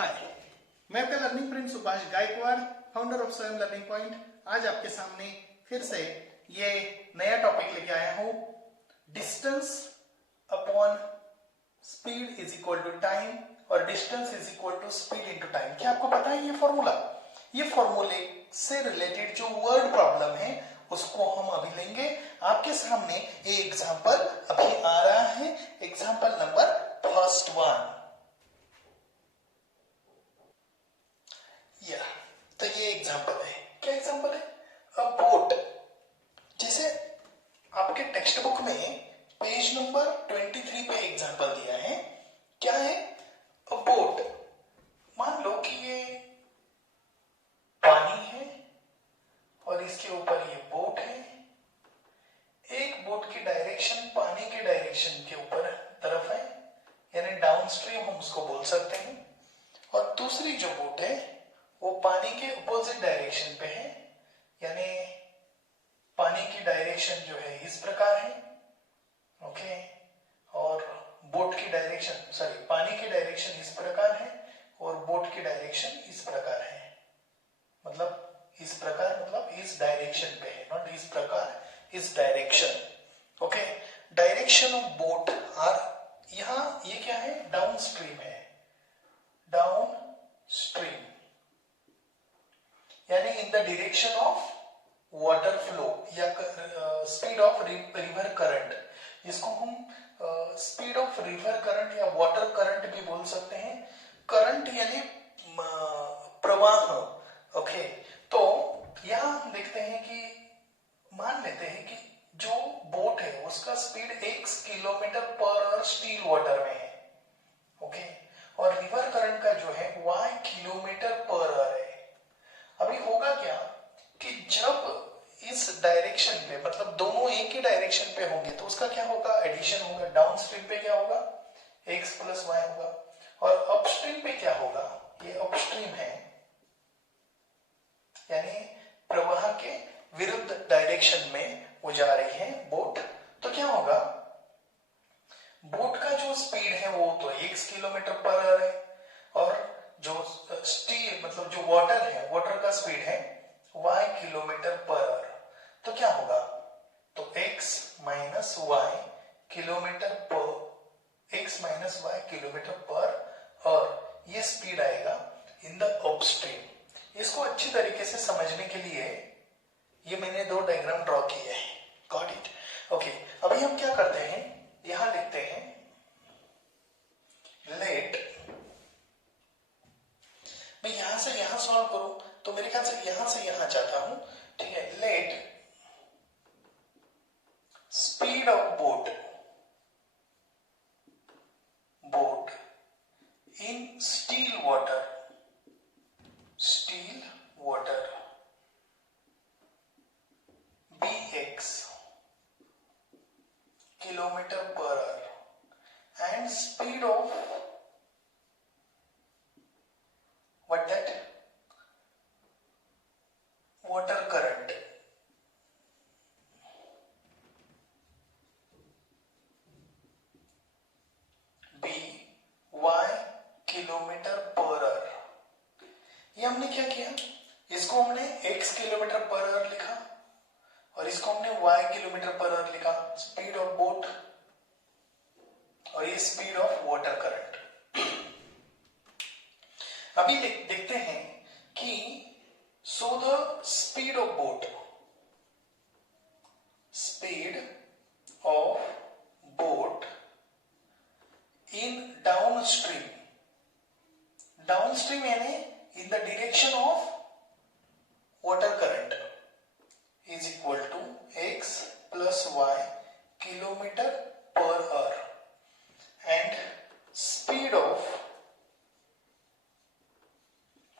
हाय, मैं आपका learning friend Subhash Gaikwad, founder of Swayam learning point. आज आपके सामने फिर से ये नया टॉपिक लेके आया हूं। Distance upon speed is equal to time और distance is equal to speed into time. क्या आपको पता है ये फॉर्मूला? ये फॉर्मूले से रिलेटेड जो वर्ड प्रॉब्लम है उसको हम अभी लेंगे। आपके सामने ये एग्जांपल अभी आ रहा है, एग्जांपल नंबर फर्स्ट वन। तो ये एग्जांपल है। क्या एग्जांपल है? अ बोट। जैसे आपके टेक्स्ट बुक में पेज नंबर 23 पे एग्जांपल दिया है। क्या है? अ बोट। मान लो कि ये पानी है और इसके ऊपर ये बोट है। एक बोट की डायरेक्शन पानी के डायरेक्शन के ऊपर तरफ है, यानी डाउन स्ट्रीम हम उसको बोल सकते हैं। और दूसरी जो बोट है वो पानी के अपोजिट डायरेक्शन पे है, यानी पानी की डायरेक्शन जो है इस प्रकार है। ओके, और बोट की डायरेक्शन पानी की डायरेक्शन इस प्रकार है और बोट की डायरेक्शन इस प्रकार है। मतलब इस प्रकार, मतलब इस डायरेक्शन पे है, नॉट इस प्रकार, इस डायरेक्शन। Okay, direction of boat are, यहां ये क्या है? डाउन स्ट्रीम है, डाउन स्ट्रीम, यानी in the direction of water flow या स्पीड ऑफ रिवर करंट। जिसको हम स्पीड ऑफ रिवर करंट या वाटर करंट भी बोल सकते हैं। करंट यानी प्रवाह। ओके, तो यहां हम देखते हैं कि मान लेते हैं कि जो बोट है उसका speed 1 kilometre per our still water में है। ओके, और रिवर करंट का जो है y किलोमीटर पर आवर है। अभी होगा क्या कि जब इस डायरेक्शन पे, मतलब दोनों एक ही डायरेक्शन पे होंगे तो उसका क्या होगा? एडिशन होगा। डाउन स्ट्रीम पे क्या होगा? x प्लस y होगा। और अपस्ट्रीम पे क्या होगा? ये अपस्ट्रीम है, यानी प्रवाह के विरुद्ध डायरेक्शन में वो जा रही है बोट। तो क्या होगा? बोट का जो स्पीड है वो तो 1 किलोमीटर पर आवर है, और जो स्टील मतलब जो वाटर है, वाटर का स्पीड है y किलोमीटर पर आवर। तो क्या होगा? तो x माइनस y किलोमीटर पर, और ये स्पीड आएगा इन द अपस्ट्रीम। इसको अच्छी तरीके से समझने के लिए ये मैंने दो डायग्राम ड्रॉ किए हैं। Got it? ओके, अभी हम क्या करते हैं, यहां लिखते हैं लेट। मैं यहां से यहां सॉल्व करूं तो मेरे ख्याल से यहां चाहता हूं। ठीक है, let speed of boat in still water bx kilometre per hour and speed of what that water current b y kilometre per hour. ये हमने क्या किया? इसको हमने x किलोमीटर पर आवर लिखा और इसको हमने y किलोमीटर पर आवर लिखा, स्पीड ऑफ बोट, और ये स्पीड ऑफ वाटर करंट। अभी देखते हैं कि so the speed of boat in down stream यानी in the direction of water current is equal to x plus y kilometre per hour and speed of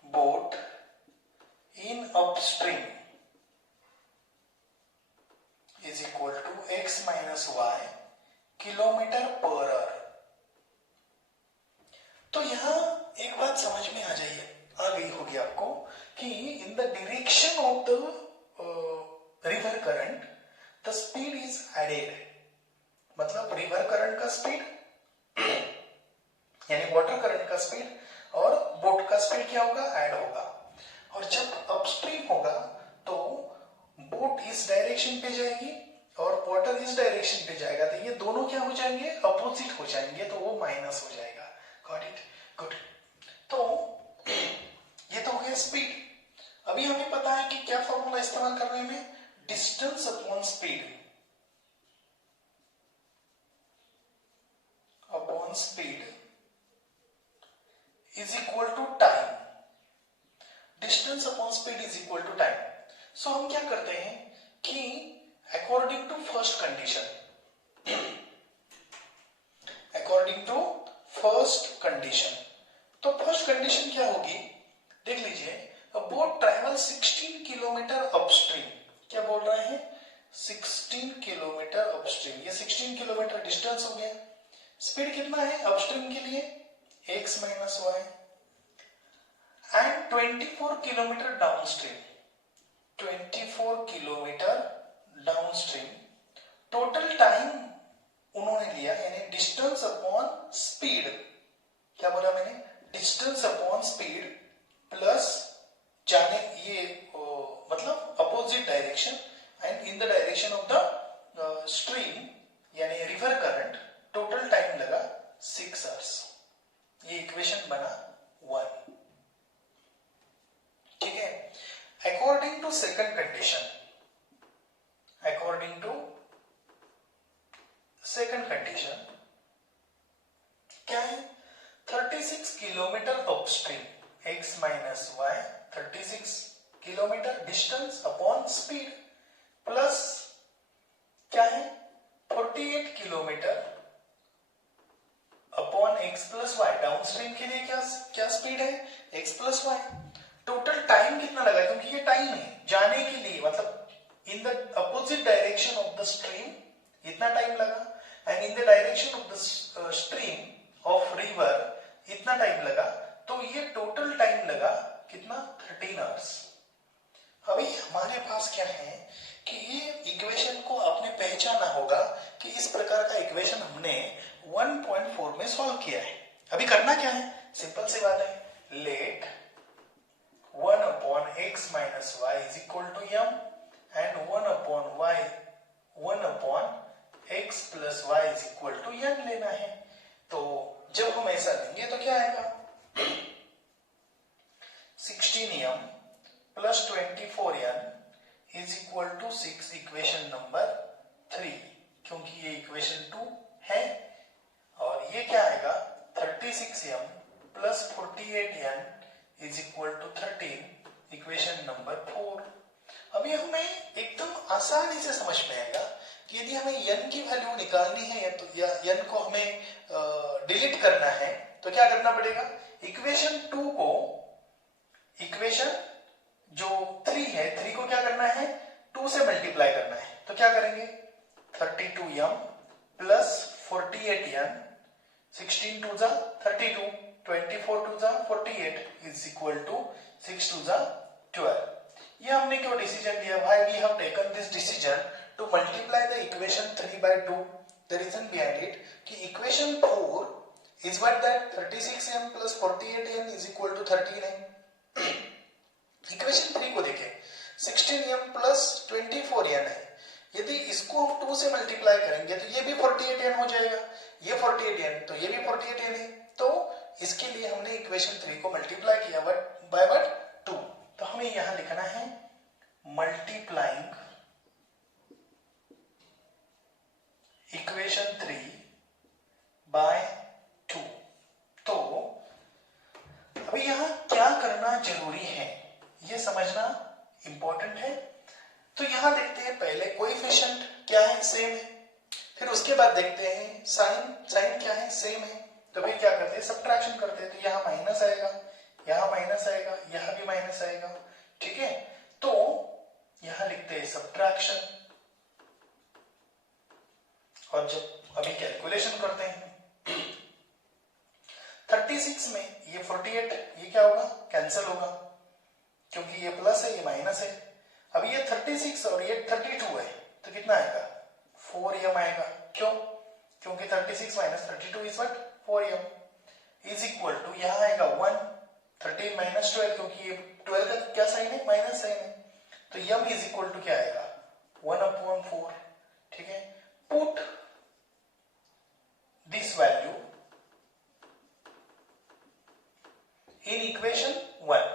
boat in upstream is equal to x minus y kilometre per hour. तो यहां एक बात समझ में आ गई होगी आपको कि in the direction of the river current the speed is added. मतलब रिवर करंट का स्पीड यानी वाटर करंट का स्पीड और बोट का स्पीड क्या होगा, ऐड होगा। और जब अपस्ट्रीम होगा तो बोट इस डायरेक्शन पे जाएगी और वाटर इस डायरेक्शन पे जाएगा, तो ये दोनों क्या हो जाएंगे, अपोजिट हो जाएंगे, तो वो माइनस हो जाएगा। Got it, good. तो ये तो हो गया स्पीड। अभी हमें पता है कि क्या फॉर्मूला इस्तेमाल कर रहे हैं, distance upon speed, upon speed is equal to time. Distance upon speed is equal to time. So हम क्या करते हैं कि according to first condition, according to first condition, तो फर्स्ट कंडीशन क्या होगी, देख लीजिए, बोट ट्रैवल 16 किलोमीटर अपस्ट्रीम। क्या बोल रहे हैं, 16 किलोमीटर अपस्ट्रीम। ये 16 किलोमीटर डिस्टेंस हो गया। स्पीड कितना है अपस्ट्रीम के लिए, x minus y, and 24 kilometre downstream, 24 kilometre downstream. Total time उन्होंने लिया, यानी डिस्टेंस अपॉन स्पीड, क्या बोला मैंने, डिस्टेंस अपॉन स्पीड प्लस जाने ये मतलब opposite direction and in the direction of the stream यानी रिवर करंट, टोटल टाइम लगा 6 आवर्स। ये इक्वेशन बना 1। ठीक है। According to second condition, according to second condition क्या है, 36 kilometre upstream, x minus y, 36 kilometre distance upon speed plus क्या है 48 kilometre upon x plus y. Downstream के लिए क्या क्या स्पीड है, x plus y. Total time कितना लगा, क्योंकि ये टाइम है जाने के लिए, मतलब in the opposite direction of the stream इतना टाइम लगा, and in the direction of the stream of river इतना टाइम लगा। तो ये टोटल टाइम लगा कितना, 13 आवर्स। अभी हमारे पास क्या है कि ये इक्वेशन को आपने पहचाना होगा कि इस प्रकार का इक्वेशन हमने 1.4 में सॉल्व किया है। अभी करना क्या है, सिंपल सी बात है, let 1 upon x minus y is equal to m and 1 upon y, 1 upon x plus y is equal to n लेना है। तो जब हम ऐसा लेंगे तो क्या आएगा, 16m plus 24n is equal to 6, equation number 3, क्योंकि ये इक्वेशन 2 है। और ये क्या आएगा, 36m plus 48n is equal to 13, equation number 4। अभी हमें एकदम आसानी से समझ में आएगा कि यदि हमें n की वैल्यू निकालनी है या n को हमें डिलीट करना है तो क्या करना पड़ेगा, इक्वेशन 2 को, इक्वेशन जो 3 है, 3 को क्या करना है, 2 से मल्टीप्लाई करना है। तो क्या करेंगे, 32m प्लस 48n, 16 टू जा 32, 24 टू जा 48 इज इक्वल टू 6 टू जा 12। ये हमने क्यों डिसीजन लिया, why we have taken this decision to multiply the equation 3 by 2। The reason behind it कि equation 4 is what that 36m plus 48n is equal to 13 है। Equation 3 को देखें, 16m plus 24n है, यदि इसको हम 2 से मल्टीप्लाई करेंगे तो ये भी 48n हो जाएगा, ये 48n तो ये भी 48n है। तो इसके लिए हमने इक्वेशन 3 को मल्टीप्लाई किया बाय व्हाट, 2। तो हमें यहां लिखना है मल्टीप्लाइंग इक्वेशन 3 बाय 2। तो अभी यहां क्या करना जरूरी है ये समझना इंपॉर्टेंट है। तो यहां देखते हैं पहले कोएफिशिएंट क्या है, सेम है, फिर उसके बाद देखते हैं साइन, साइन क्या है, सेम है। तो फिर क्या करते हैं, सब्ट्रैक्शन करते हैं। तो यहाँ माइनस आएगा, यहाँ माइनस आएगा, यहाँ भी माइनस आएगा, ठीक है। तो यहां लिखते हैं सब्ट्रैक्शन, और जब अभी कैलकुलेशन करते हैं 36 में ये 48, ये क्या होगा, कैंसिल होगा, क्योंकि ये प्लस है ये माइनस है। अब ये 36 और ये 32 है, तो कितना आएगा, 4m आएगा। क्यों, क्योंकि 36 minus 32 is what, 4m is equal to, यहां आएगा 1 क्योंकि ये 12 का क्या साइन है, माइनस साइन है, तो यम इज इक्वल टू क्या आएगा 1/4, ठीक है। Put this value in equation 1,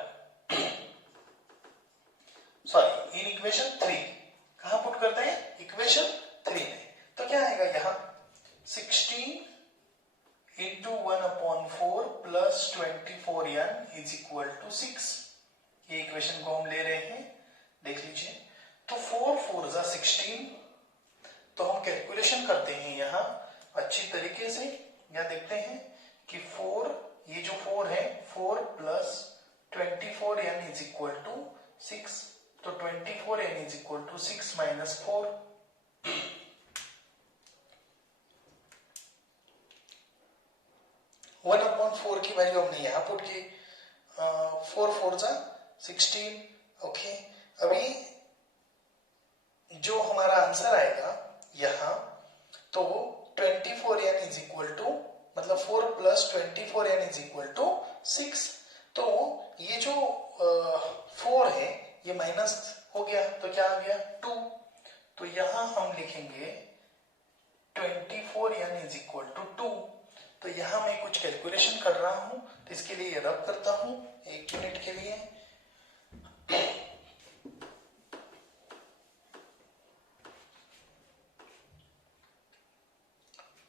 sorry in equation 3, कहां पुट करते हैं, इक्वेशन 3 में, तो क्या आएगा यहां 16 into 1/4 plus 24n is equal to 6, ये इक्वेशन को हम ले रहे हैं, देख लीजिए। तो 4 4 जा 16, तो हम कैलकुलेशन करते हैं यहां अच्छी तरीके से, यहां देखते हैं कि 4, ये जो 4 है 4 plus 24n is equal to 6, तो 24n is equal to 6 minus 4, 1/4 की वैल्यू हमने यहां पुट की, 4 4 जा 16, ओके। अभी जो हमारा आंसर आएगा यहां, तो 24n इज इक्वल टू, मतलब 4 plus 24n is equal to 6, तो ये जो 4 है ये माइनस हो गया, तो क्या आ गया 2, तो यहां हम लिखेंगे 24n इज इक्वल टू 2, तो यहां मैं कुछ कैलकुलेशन कर रहा हूं, तो इसके लिए रब करता हूं 1 यूनिट के लिए,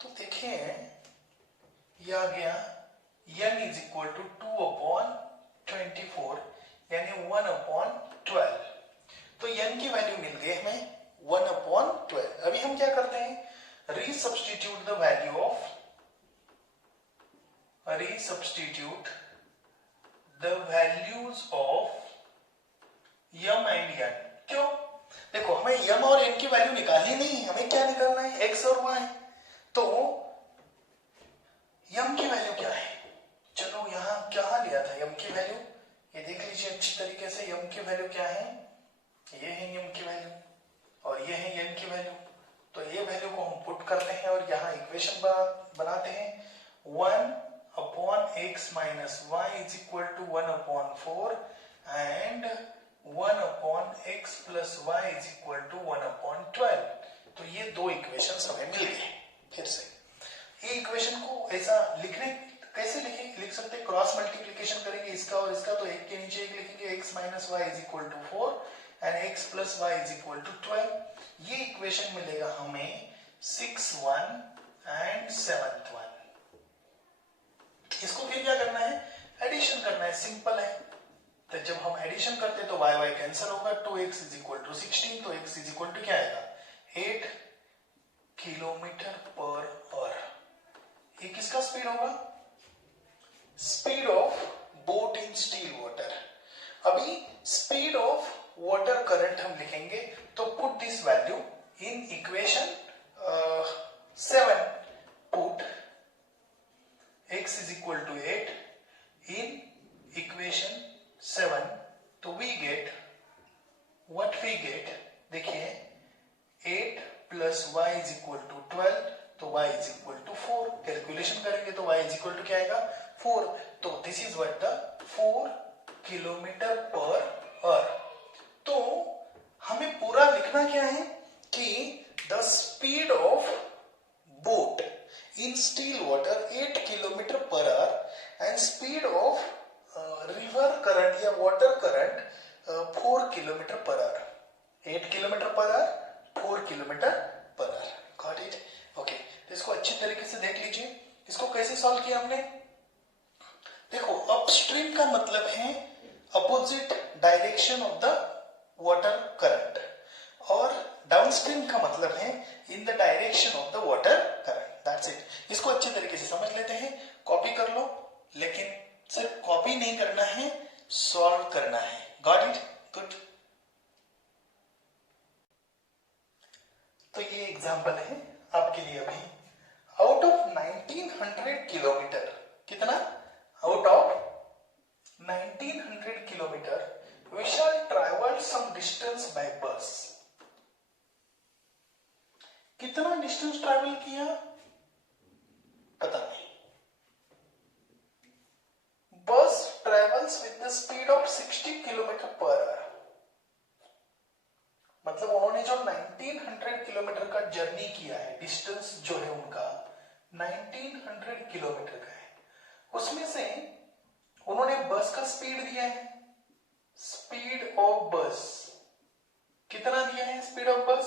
तो देखिए ये आ गया n इज इक्वल टू 2/24 यानी 1/12, तो n की वैल्यू मिल गई हमें 1/12। अभी हम क्या करते हैं, resubstitute the value of, resubstitute the values of m and n, क्यों, देखो हमें m और n की वैल्यू निकालनी नहीं है, हमें क्या निकालना है, x और y, तो m की वैल्यू क्या है, चलो यहां क्या लिया था m की वैल्यू, ये देख लीजिए अच्छी तरीके से, m की वैल्यू क्या है, ये है m की वैल्यू और ये है n की वैल्यू, तो ये वैल्यू को हम पुट करते हैं और यहाँ इक्वेशन बनाते हैं, 1/x minus y is equal to 1/4 and 1/x plus y is equal to 1/12, तो ये दो इक्वेशन हमें मिल गए। फिर से ये इक्वेशन को ऐसा लिखने, कैसे लिख सकते हैं, क्रॉस मल्टीप्लीकेशन करेंगे इसका और इसका, तो एक के नीचे एक लिखेंगे, x minus y is equal to 4 and x plus y is equal to 12, ये इक्वेशन मिलेगा हमें 6th 1 एंड 7th 1। इसको फिर क्या करना है, एडिशन करना है, सिंपल है, तो जब हम एडिशन करते हैं तो y y कैंसिल होगा, 2x इज इक्वल टू 16, तो x इज इक्वल टू क्या आएगा 8 किलोमीटर पर आवर, ये किसका स्पीड होगा, speed of boat in still water. अभी स्पीड ऑफ वाटर करंट हम लिखेंगे, तो put this value in equation 7, put x is equal to 8 in equation 7, तो we get, what we get, देखिए 8 plus y is equal to 12, तो y is equal to 4, calculation करेंगे तो y is equal to क्या आएगा 4, तो this is what the 4 kilometre per hour. तो हमें पूरा लिखना क्या है कि the speed of boat in still water 8 kilometre per hour and speed of river current या water current 4 kilometre per hour, 8 kilometre per hour 4 kilometre per hour, got it, okay. तो इसको अच्छी तरीके से देख लीजिए, इसको कैसे सॉल्व किया हमने, देखो अपस्ट्रीम का मतलब है opposite direction of the water current और डाउनस्ट्रीम का मतलब है इन the direction of the water current, that's it. इसको अच्छे तरीके से समझ लेते हैं, कॉपी कर लो, लेकिन सिर्फ कॉपी नहीं करना है, सॉल्व करना है, गॉट इट, गुड। तो ये एग्जांपल है आपके लिए अभी, आउट ऑफ 1900 किलोमीटर, कितना, out of 1900 kilometre we shall travel some distance by bus, कितना डिस्टेंस ट्रैवल किया पता नहीं, बस travel travels with the speed of 60 kilometre per our. मतलब उन्होंने जो 1900 किलोमीटर का जर्नी किया है, डिस्टेंस जो है उनका 1900 किलोमीटर का है, उसमें से उन्होंने बस का स्पीड दिया है, स्पीड ऑफ बस कितना दिया है, स्पीड ऑफ बस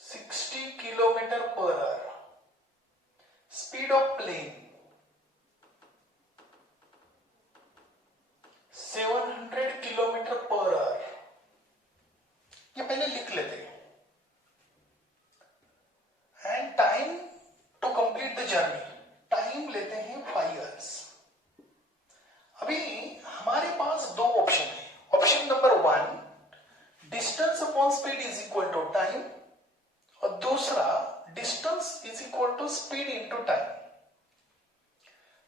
60 kilometre per hour. Speed of plane 700 kilometre per hour. ये पहले लिख लेते हैं। And time to complete the journey, time लेते हैं 5 आवर्स। अभी हमारे पास दो ऑप्शन है। Option number 1 distance upon speed is equal to time, और दूसरा distance is equal to speed into time.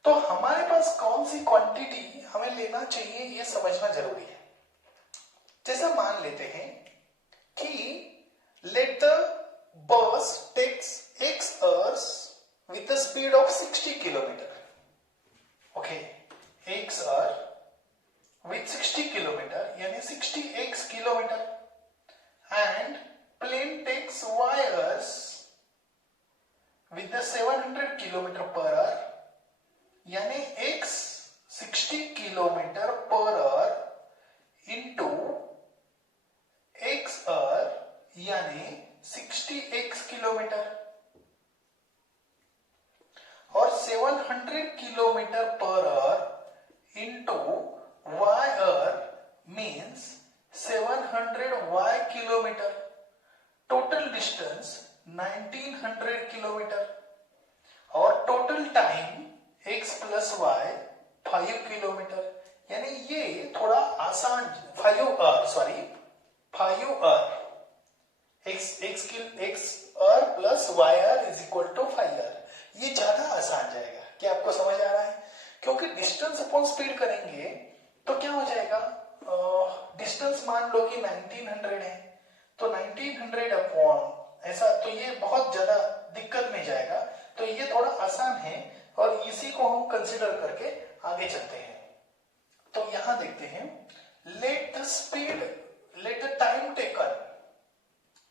तो हमारे पास कौन सी क्वांटिटी हमें लेना चाहिए ये समझना जरूरी है। जैसा मान लेते हैं कि let the bus takes x hours with the speed of 60 kilometer. Okay, x hour with 60 kilometer यानी 60x kilometer, and plane takes y hours with the 700 kilometer per hour यानी x 60 kilometer per hour into x hour यानी 60x kilometre, और 700 kilometre per hour into y hour means 700y kilometre. Total distance 1900 kilometre, और total time x plus y 5 kilometre. यानी ये थोड़ा आसान 5 hour x are plus y r is equal to 5 r. ये ज्यादा आसान जाएगा। क्या आपको समझ आ रहा है? क्योंकि डिस्टेंस अपॉन स्पीड करेंगे तो क्या हो जाएगा, डिस्टेंस मान लो कि 1900 है, तो 1900 अपॉन ऐसा, तो ये बहुत ज्यादा दिक्कत में जाएगा। तो ये थोड़ा आसान है और इसी को हम कंसिडर करके आगे चलते हैं। तो यहां देखते हैं, लेट द टाइम टेकन,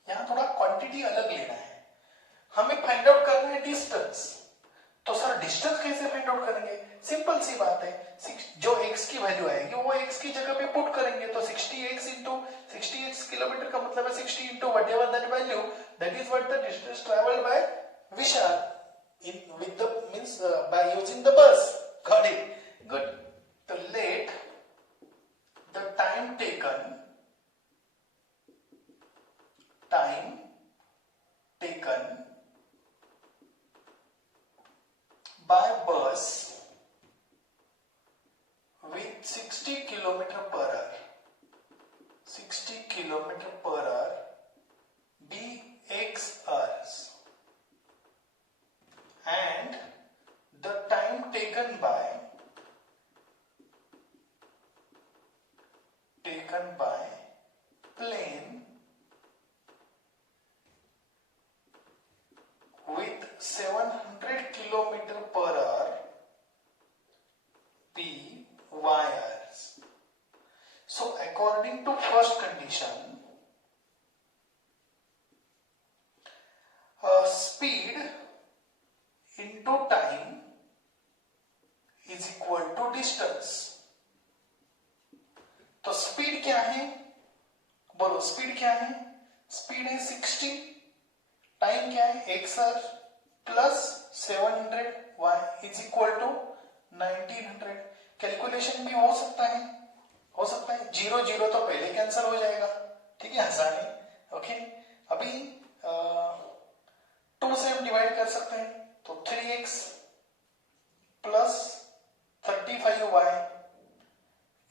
यहां थोड़ा क्वांटिटी अलग लेना है। हमें फाइंड आउट करना है डिस्टेंस। तो सर डिस्टेंस कैसे फाइंड आउट करेंगे? सिंपल सी बात है, जो x की वैल्यू आएगी वो x की जगह पे पुट करेंगे। तो 60x इंटू 60x किलोमीटर का मतलब है 60 into what ever that value, that is what the distance travelled by Vishal in with the means by using the bus. Got it? Good. So let the time taken by bus with 60 kilometer per hour, 60 kilometer per hour be x hours, and the time taken by plane with 700 kilometer per hour be y hours. So according to first condition, speed into time is equal to distance. तो speed क्या है? बोलो speed क्या है? Speed है 60, time क्या है x are plus 700 y is equal to 1900। Calculation भी हो सकता है, 0 0 तो पहले कैंसिल हो जाएगा, ठीक है, आसान है। ओके, अभी 2 से हम डिवाइड कर सकते हैं, तो 3x plus 35y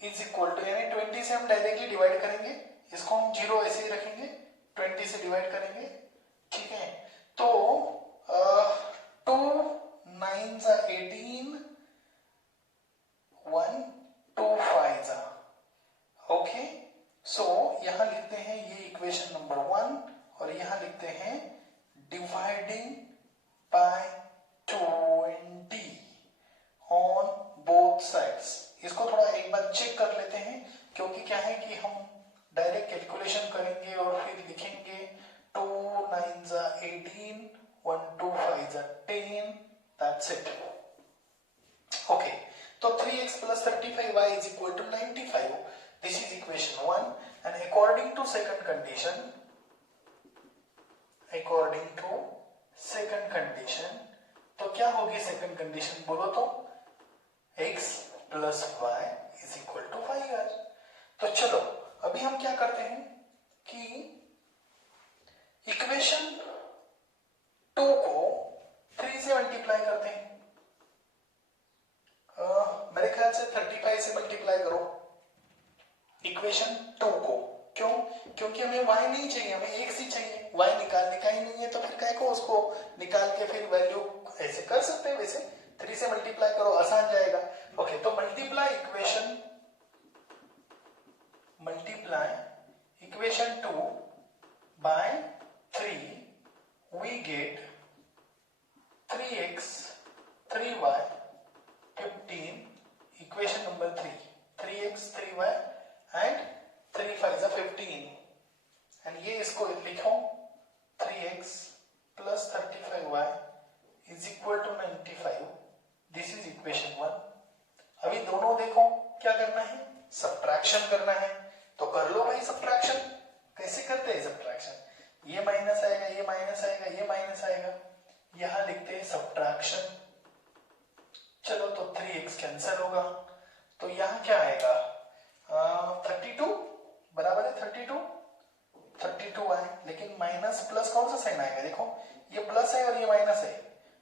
is equal to, यानी 20 से हम डायरेक्टली डिवाइड करेंगे, इसको हम 0 ऐसे ही रखेंगे, 20 से डिवाइड करेंगे, ठीक है। तो 2 9 18, 1 2 5 ओके। सो यहां लिखते हैं ये इक्वेशन नंबर 1, और यहां लिखते हैं dividing by 20 on both sides. इसको थोड़ा एक बार तो 3x plus 35y is equal to 95. This is equation 1. And according to second condition, तो क्या होगी सेकंड कंडीशन बोलो तो? x plus y is equal to 5r. तो चलो अभी हम क्या करते हैं कि इक्वेशन 2 को 3 से मल्टीप्लाई करते हैं। मेरे ख्याल से 35 से मल्टीप्लाई करो इक्वेशन 2 को। क्यों? क्योंकि हमें y नहीं चाहिए, हमें x ही चाहिए। y निकालने का ही नहीं है तो फिर क्या को उसको निकाल के फिर वैल्यू ऐसे कर सकते हैं। वैसे 3 से मल्टीप्लाई करो, आसान जाएगा। ओके, तो multiply equation 2 by 3, we get 3x 3y 15, equation number 3, 3x 3y and 3 5 is 15, and ये इसको लिखो 3x plus 35y is equal to 95. This is equation 1. अभी दोनों देखो क्या करना है, सब्ट्रैक्शन करना है। तो कर लो भाई सब्ट्रैक्शन। कैसे करते हैं सब्ट्रैक्शन? ये माइनस आएगा, ये माइनस आएगा, ये माइनस आएगा, यहां लिखते हैं सब्ट्रैक्शन। चलो तो 3x कैंसिल होगा, तो यहां क्या आएगा? 32 बराबर है 32 आए, लेकिन माइनस प्लस कौन सा साइन आएगा? देखो ये प्लस है और ये माइनस है,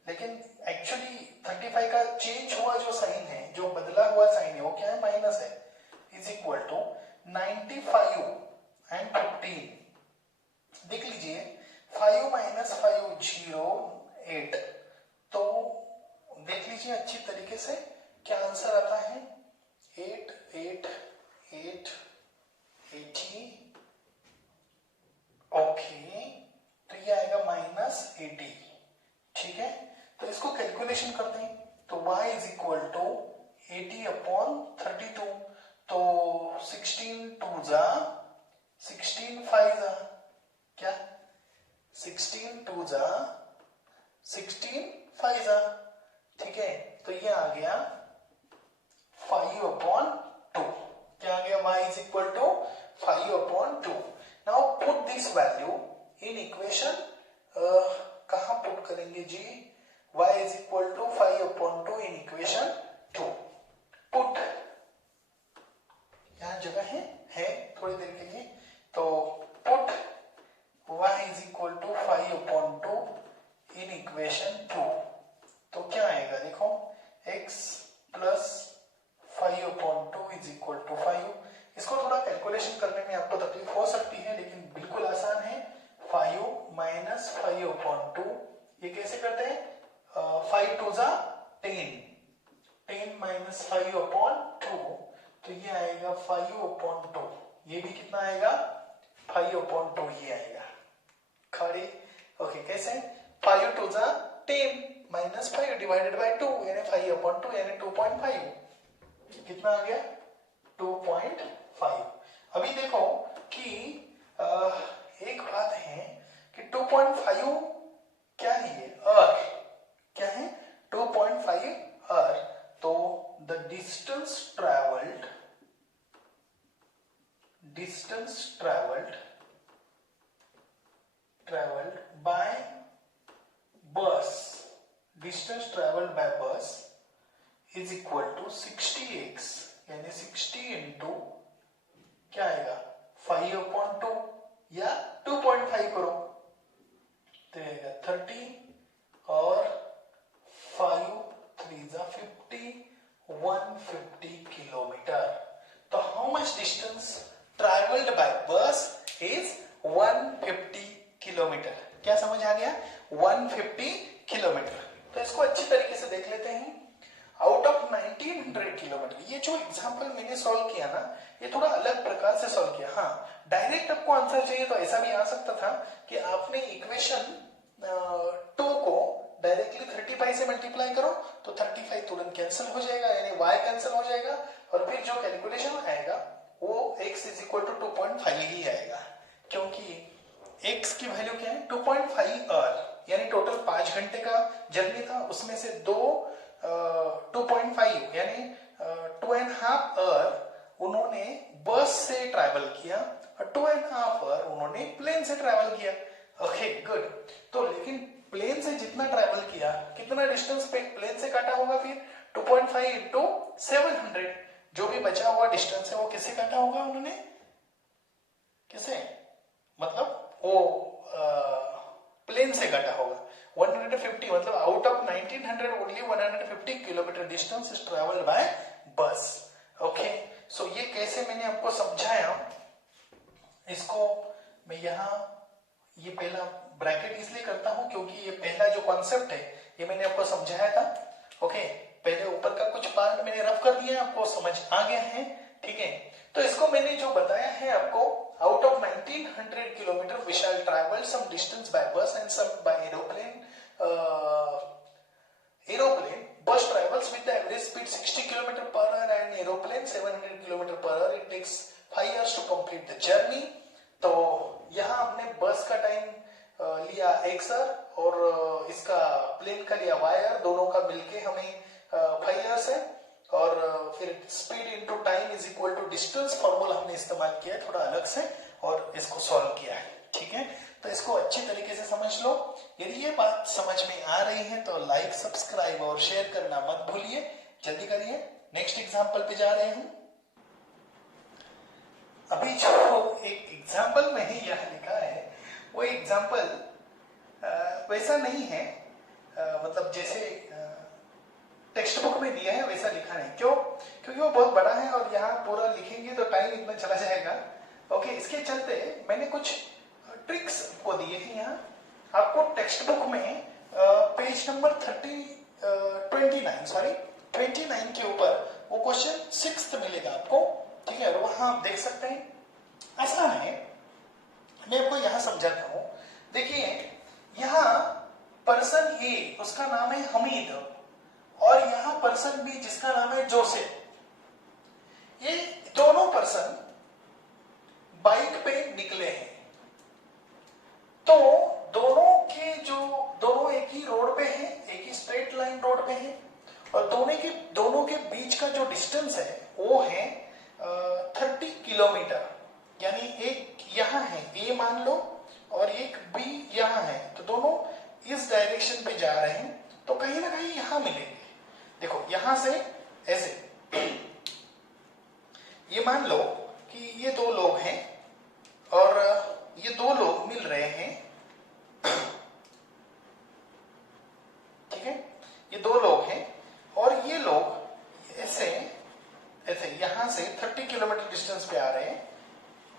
लेकिन एक्चुअली 35 का चेंज हुआ जो साइन है, जो बदला हुआ साइन है, वो क्या है? माइनस है। Is equal to 95 and 15। देख लीजिए 5 minus 5 0 8। तो देख लीजिए अच्छी तरीके से क्या आंसर आता है? 8 8 8 80। ओके, तो ये आएगा -80। ठीक है, तो इसको कैलकुलेशन करते हैं। तो y is equal to 80 upon 32। तो 16 2 जा 16 5 जा क्या? 16 2 जा 16 5 जा। ठीक है, तो ये आ गया 5 अपॉन 2। क्या आ गया? y is equal to 5 upon 2। Now put this value in equation, कहां पुट करेंगे जी? y is equal to 5 upon 2 in equation 2। Put, यहां जगह है थोड़ी देर के लिए। तो put y is equal to 5 upon 2 in equation 2। तो क्या आएगा? देखो x plus 5 upon 2 is equal to 5। इसको थोड़ा कैलकुलेशन करने में आपको तकलीफ हो सकती है, लेकिन बिल्कुल आसान है। 5 माइनस 5 अपॉन 2, ये कैसे करते हैं? 5 2 जा 10, 10 माइनस 5 अपॉन 2, तो ये आएगा 5 अपॉन 2। ये भी कितना आएगा? 5 अपॉन 2 ही आएगा। खड़ी। ओके, कैसे? 5 2 जा 10 माइनस 5 डिवाइडेड बाय 2 यानी 5 अपॉन 2 यानी 2.5। कितना आ गया? 2.5। अभी देखो कि एक बात है कि 2.5 क्या है? ये अर्थ क्या है? 2.5 अर्थ। तो the distance travelled by bus, distance traveled by bus is equal to 60x, यानी 60 इंटू क्या आएगा? 5 अपॉन 2 या 2.5 करो तो आएगा 30 और 5 3 जा 50, 150 किलोमीटर। तो how much distance travelled bye बस इज 150 किलोमीटर। क्या समझ आ गया? 150 किलोमीटर। तो इसको अच्छी तरीके से देख लेते हैं। आउट ऑफ 1900 किलोमीटर, ये जो एग्जांपल मैंने सॉल्व किया ना, ये थोड़ा अलग प्रकार से सॉल्व किया। हाँ, डायरेक्ट आपको आंसर चाहिए तो ऐसा भी आ सकता था कि आपने इक्वेशन 2 को डायरेक्टली 35 से मल्टीप्लाई करो तो 35 तुरंत कैंसिल हो जाएगा, यानी y कैंसिल हो जाएगा, और फिर जो कैलकुलेशन आएगा वो x इज इक्वल टू 2.5 ही आएगा, क्योंकि x की वैल्यू क्या है? 2.5 आवर, यानी टोटल 5 घंटे का जर्नी था, उसमें से 2.5 यानी आवर उन्होंने बस से ट्रैवल किया और 2.5 आवर उन्होंने प्लेन से ट्रैवल किया। Okay good. तो लेकिन प्लेन से जितना ट्रैवल किया, कितना डिस्टेंस पे प्लेन से काटा होगा फिर 2.5 इंटू 700, जो भी बचा हुआ डिस्टेंस है वो किससे काटा होगा उन्होंने, किसे, मतलब वो प्लेन से काटा होगा। 150 मतलब out of 1900 only 150 kilometre distance is travelled bye बस। ओके सो ये कैसे मैंने आपको समझाया, इसको मैं यहाँ ये पहला ब्रैकेट इसलिए करता हूं क्योंकि ये पहला जो कॉन्सेप्ट है ये मैंने आपको समझाया था। ओके पहले ऊपर का कुछ पार्ट मैंने रफ कर दिया, आपको समझ आ गया है, ठीक है। तो इसको मैंने जो बताया है आपको, out of 1900 kilometre we shall travel some distance by bus and some by aeroplane. Bus travels with the average speed 60 km per hour and aeroplane 700 km per hour. It takes 5 years to complete the journey. तो यहाँ हमने बस का time लिया एक्सर और इसका plane का लिया वायर, दोनों का मिलके हमें 5 years है। और फिर speed into time is equal to distance formula हमने इस्तेमाल किया है थोड़ा अलग से और इसको सॉल्व किया है, ठीक है। तो इसको अच्छी तरीके से समझ लो। यदि ये बात समझ में आ रही है तो लाइक, सब्सक्राइब और शेयर करना मत भूलिए, जल्दी करिए। नेक्स्ट एग्जांपल पे जा रहे हैं। अभी जो एक एग्जांपल में ही यह लिखा है वो एग्जांपल वैसा नहीं है, मतलब जैसे टेक्स्ट बुक में दिया है वैसा लिखा नहीं। क्यों? क्योंकि वो बहुत बड़ा है और यहाँ पूरा लिखेंगे तो टाइम इतना चला जाएगा। ओके इसके चलते मैंने कुछ ट्रिक्स को दिए हैं यहाँ आपको। टेक्स्ट बुक में पेज नंबर 29 के ऊपर वो क्वेश्चन 6 मिलेगा आपको, ठीक है। वहां आप देख सकते हैं, आसान है, मैं आपको यहाँ समझाता हूँ। देखिए यहाँ पर्सन ए उसका नाम है हमीद और यहाँ पर्सन बी जिसका नाम है जोसेफ, ये दोनों पर्सन बाइक पे निकले हैं। तो दोनों एक ही रोड पे हैं, एक ही स्ट्रेट लाइन रोड पे हैं और दोनों के बीच का जो डिस्टेंस है वो है 30 किलोमीटर। यानी एक यहाँ है ए मान लो और एक बी यहाँ है, तो दोनों इस डायरेक्शन पे जा रहे हैं, तो कहीं ना कहीं यहाँ मिलेंगे। देखो यहां से ऐसे ये मान लो कि ये दो लोग हैं और ये दो लोग मिल रहे हैं, ठीक है। ये दो लोग हैं और ये लोग ऐसे यहां से 30 किलोमीटर डिस्टेंस पे आ रहे हैं,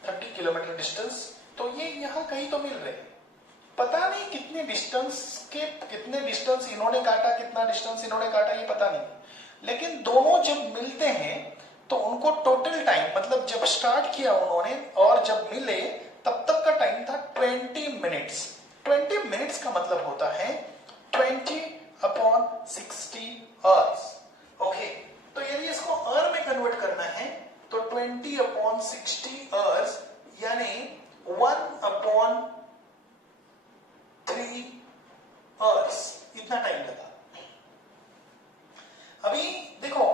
30 किलोमीटर डिस्टेंस। तो ये यहां कहीं तो मिल रहे हैं, पता नहीं कितने डिस्टेंस इन्होंने काटा, कितना डिस्टेंस इन्होंने काटा ये पता नहीं, लेकिन दोनों जब मिलते हैं तो उनको टोटल टाइम, मतलब जब स्टार्ट किया उन्होंने और जब मिले तब तक का टाइम था 20 मिनट्स। 20 मिनट्स का मतलब होता है 20/60 आवर्स। ओके तो यदि इसको आवर में कन्वर्ट करना है तो 20/60 आवर्स यानी 1/3 आवर्स, इतना टाइम लगा। अभी देखो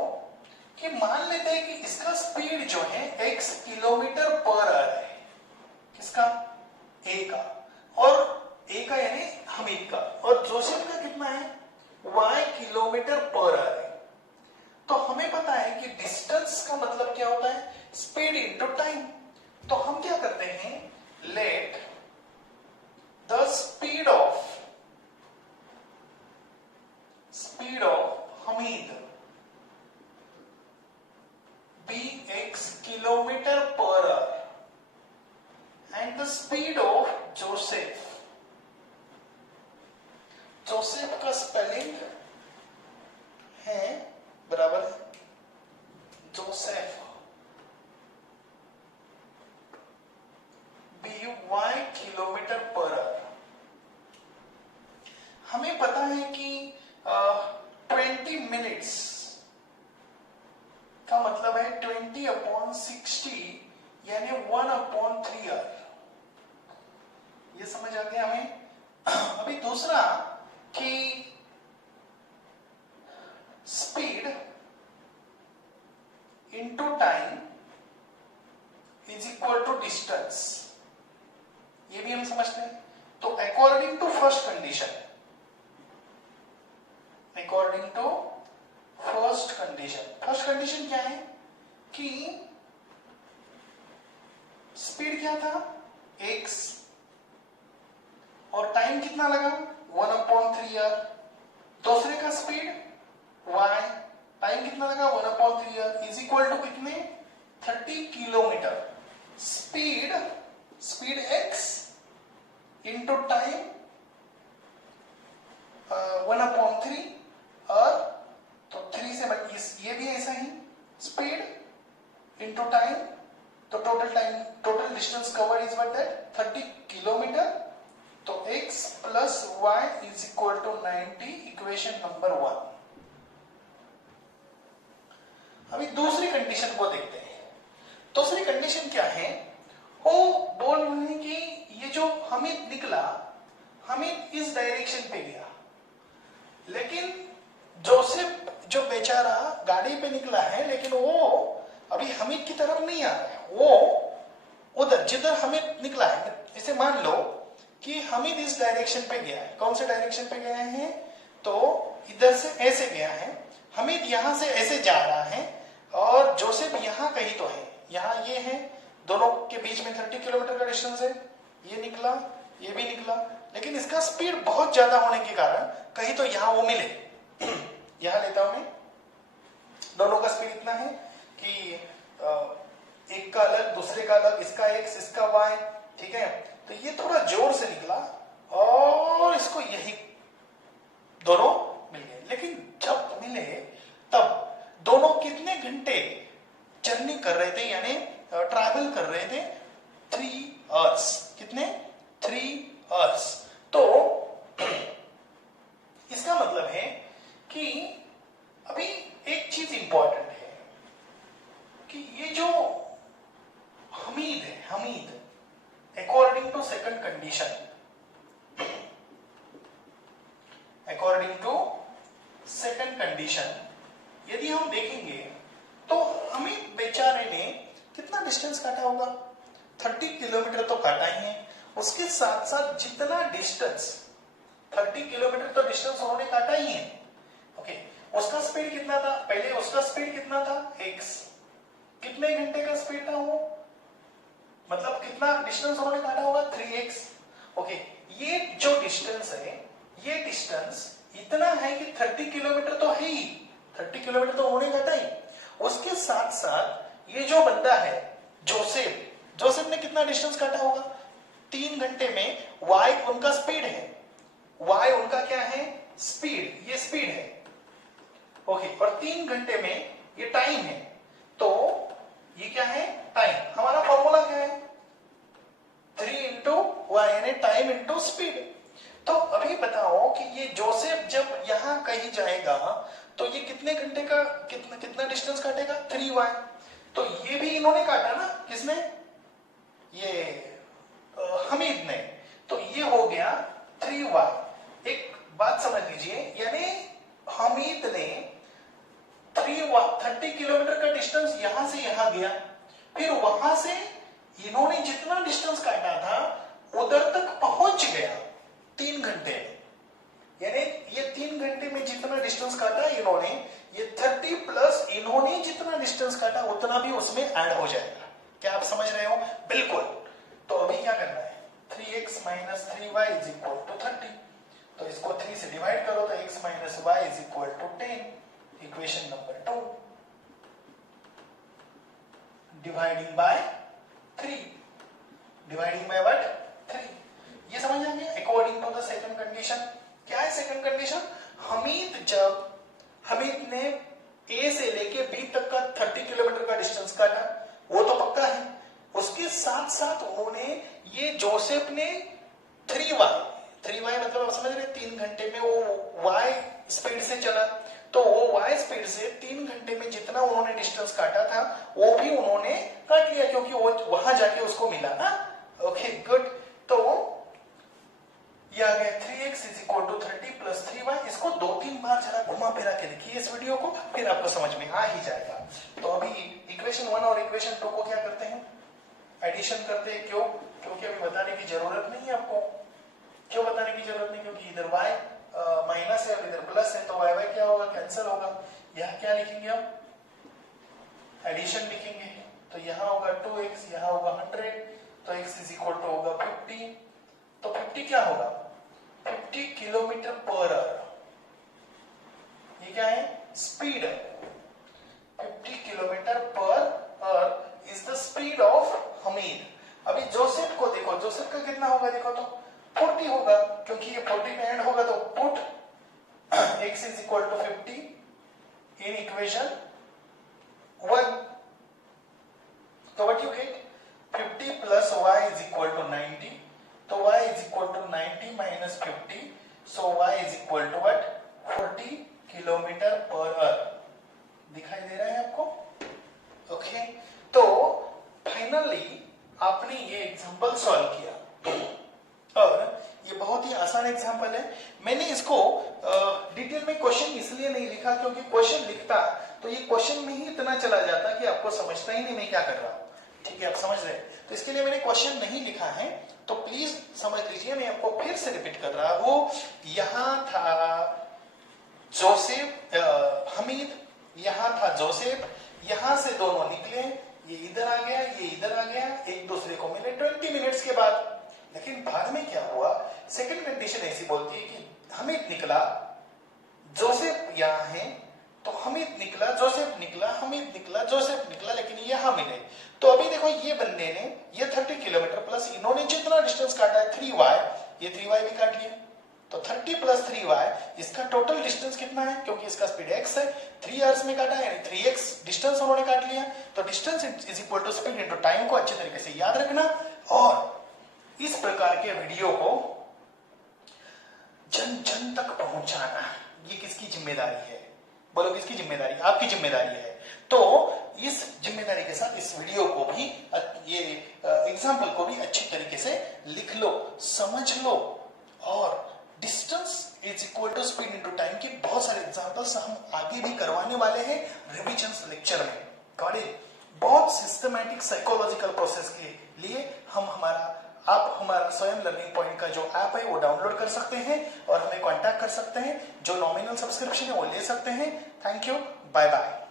कि मान लेते हैं कि इसका स्पीड जो है x किलोमीटर पर आवर है, किसका, ए का, और ए का यानी हमीद का, और जोसेफ का कितना है y किलोमीटर पर आवर है। तो हमें पता है कि डिस्टेंस का मतलब क्या होता है, स्पीड इनटू टाइम। तो हम क्या करते हैं, let the speed of Hamid be x kilometer per hour and the speed of Joseph का स्पेलिंग है बराबर Joseph by kilometre per our. हमें पता है कि 20 मिनट्स का मतलब है 20/60 यानी 1/3 आवर। ये समझ आ गया हमें। अभी दूसरा कि speed into time is equal to distance, ये भी हम समझते हैं। तो according to first condition, according to first condition क्या है कि स्पीड क्या था x और टाइम कितना लगा 1/3r, दूसरे का स्पीड y, टाइम कितना लगा 1/3r इज इक्वल टू कितने 30 kilometre. Speed x into time 1/3 और तो 3 से ये भी ऐसा ही, स्पीड इंटू टाइम, तो total distance cover is what that 30 kilometre. तो x plus y is equal to 90, equation number 1। अभी दूसरी कंडीशन को देखते हैं। दूसरी कंडीशन क्या है, वो बोल रहे हैं कि ये जो हमिद निकला, हमिद इस डायरेक्शन पे गया, लेकिन जोसेफ जो बेचारा गाड़ी पे निकला है, लेकिन वो अभी हमिद की तरफ नहीं आ रहा है, वो उधर जिधर हमिद निकला है, इसे मान लो कि हमिद इस डायरेक्शन पे गया है। कौन से डायरेक्शन पे गया है, तो इधर से ऐसे गया है, हमिद यहां से ऐसे जा रहा है और जोसेफ यहां कहीं तो है, यहां ये है, दोनों के बीच में 30 किलोमीटर का डिस्टेंस है, ये निकला, ये भी निकला, लेकिन इसका स्पीड बहुत ज्यादा होने के कारण कहीं तो यहां वो मिले। यहां लेता हूं मैं, दोनों का स्पीड इतना है कि एक का अलग, दूसरे का अलग, इसका x इसका y, ठीक है। तो ये थोड़ा जोर से निकला और इसको यही दोनों मिल गए, लेकिन जब मिले तब दोनों कितने घंटे जर्नी कर रहे थे, यानी ट्रैवल कर रहे थे 3 आवर्स। कितने 3 आवर्स। तो इसका मतलब है कि अभी एक चीज इंपॉर्टेंट है कि ये जो हमीद है, Hamid according to second condition, according to second condition यदि हम देखेंगे तो हमीद बेचारे ने कितना डिस्टेंस काटा होगा, 30 किलोमीटर तो काटा ही है। उसके साथ साथ जितना डिस्टेंस 30 किलोमीटर तो डिस्टेंस उन्होंने काटा ही है, ओके। उसका स्पीड कितना था, पहले उसका स्पीड कितना था x, कितने घंटे का स्पीड था वो, मतलब कितना डिस्टेंस उन्होंने काटा होगा 3x, ओके। ये जो डिस्टेंस है, ये डिस्टेंस इतना है कि 30 किलोमीटर तो है ही, 30 किलोमीटर तो उन्होंने काटा ही। उसके साथ साथ ये जो बंदा है जोसेफ ने कितना डिस्टेंस काटा होगा 3 घंटे में, y उनका स्पीड है, y उनका क्या है स्पीड, ये स्पीड है, ओके। और 3 घंटे में ये टाइम है, तो ये क्या है टाइम। हमारा फॉर्मूला क्या है 3 इंटू वाई, यानी टाइम इंटू स्पीड। तो अभी बताओ कि ये जोसेफ जब यहां कहीं जाएगा तो ये कितने घंटे का कितना डिस्टेंस काटेगा 3y। तो ये भी इन्होंने काटा ना, किसने, ये हमीद ने। तो ये हो गया 3y। एक बात समझ लीजिए, यानी हमीद ने 30 किलोमीटर का डिस्टेंस यहां से यहां गया, फिर वहां से इन्होंने जितना डिस्टेंस काटा था उधर तक पहुंच गया 3 घंटे में। यानी ये 3 घंटे में जितना डिस्टेंस काटा इन्होंने, ये 30 प्लस इन्होंने जितना डिस्टेंस काटा उतना भी उसमें ऐड हो जाएगा। क्या आप समझ रहे हो? बिल्कुल। तो अभी क्या करना है, 3x minus 3y is equal to 30। तो इसको 3 से डिवाइड करो तो x minus y is equal to 10। Equation number 2 dividing by 3, dividing by what 3। ये समझ आ गया according to the second condition. क्या है सेकंड कंडीशन, हमीद ने ए से लेके बी तक का 30 किलोमीटर का डिस्टेंस काटा, वो तो पक्का है। उसके साथ साथ उन्होंने ये जोसेफ ने 3y मतलब आप समझ रहे 3 घंटे में वो y स्पीड से चला, तो वो y स्पीड से 3 घंटे में जितना उन्होंने डिस्टेंस काटा था वो भी उन्होंने काट लिया, क्योंकि वो वहां जाके उसको मिला ना। Okay good. तो ये आ गया 3x is equal to 30 plus 3y। इसको 2-3 बार जरा घुमा फिरा के देखिए इस वीडियो को, फिर आपको समझ में आ ही जाएगा। तो अभी एडिशन करते हैं, क्यों? क्योंकि अभी बताने की जरूरत नहीं है आपको। क्यों बताने की जरूरत नहीं? क्योंकि इधर y माइनस है और इधर प्लस है, तो y क्या होगा? कैंसिल होगा। यहाँ क्या लिखेंगे हम? एडिशन लिखेंगे। तो यहाँ होगा 2x, यहाँ होगा 100, तो x इज इक्वल टू होगा 50। तो 50 क्या होगा? 50 किलोमीटर पर आवर। ये क्या है? Speed. 50 kilometre per our is the speed of Hamid. अभी जोसेफ को देखो, जोसेफ का कितना होगा? देखो तो 40 होगा, क्योंकि ये 40 में एंड होगा, तो put x is equal to 50 in equation 1। तो what you get? 50 plus y is equal to 90, तो y is equal to 90 minus 50, so y is equal to what? 40 kilometre per hour. दिखाई दे रहा है आपको? ओके, तो फाइनली आपने ये एग्जांपल सॉल्व किया और ये बहुत ही आसान एग्जांपल है। मैंने इसको डिटेल में क्वेश्चन इसलिए नहीं लिखा क्योंकि क्वेश्चन लिखता तो ये क्वेश्चन में ही इतना चला जाता कि आपको समझता ही नहीं मैं क्या कर रहा हूं। ठीक है, आप समझ रहे हैं? तो इसके लिए मैंने क्वेश्चन नहीं लिखा है, तो प्लीज समझ लीजिए। मैं आपको फिर से रिपीट कर रहा हूं। यहां था जोसेफ, हमीद, यहां था जोसेफ, यहां से दोनों निकले, ये इधर आ गया, ये इधर आ गया, एक दूसरे को मिले 20 मिनट्स के बाद। लेकिन बाद में क्या हुआ? सेकंड कंडीशन ऐसी बोलती है कि हमीद निकला, जोसेफ यहां है, तो हमीद निकला, जोसेफ निकला, हमीद निकला, जोसेफ निकला, लेकिन यहां मिले। तो अभी देखो ये बंदे ने ये 30 किलोमीटर प्लस इन्होंने जितना डिस्टेंस काटा है 3y, ये 3y भी काट लिया, तो 30 प्लस 3y, इसका टोटल डिस्टेंस कितना है? क्योंकि इसका स्पीड x है, 3 आवर्स में काटा है, यानी 3x डिस्टेंस उन्होंने काट लिया। तो distance is equal to speed into time को अच्छे तरीके से याद रखना और इस प्रकार के वीडियो को जन जन तक पहुंचाना, ये किसकी जिम्मेदारी है? बोलो किसकी जिम्मेदारी? आपकी जिम्मेदारी है। तो इस जिम्मेदारी के साथ इस वीडियो को भी, ये एग्जाम्पल को भी अच्छी तरीके से लिख लो, समझ लो और distance is equal to speed into time के बहुत सारे एग्जांपल्स हम आगे भी करवाने वाले हैं रिविजन लेक्चर में। Got it? बहुत सिस्टमैटिक साइकोलॉजिकल प्रोसेस के लिए आप हमारा स्वयं लर्निंग पॉइंट का जो ऐप है वो डाउनलोड कर सकते हैं और हमें कांटेक्ट कर सकते हैं। जो नॉमिनल सब्सक्रिप्शन है वो ले सकते हैं। Thank you, bye bye.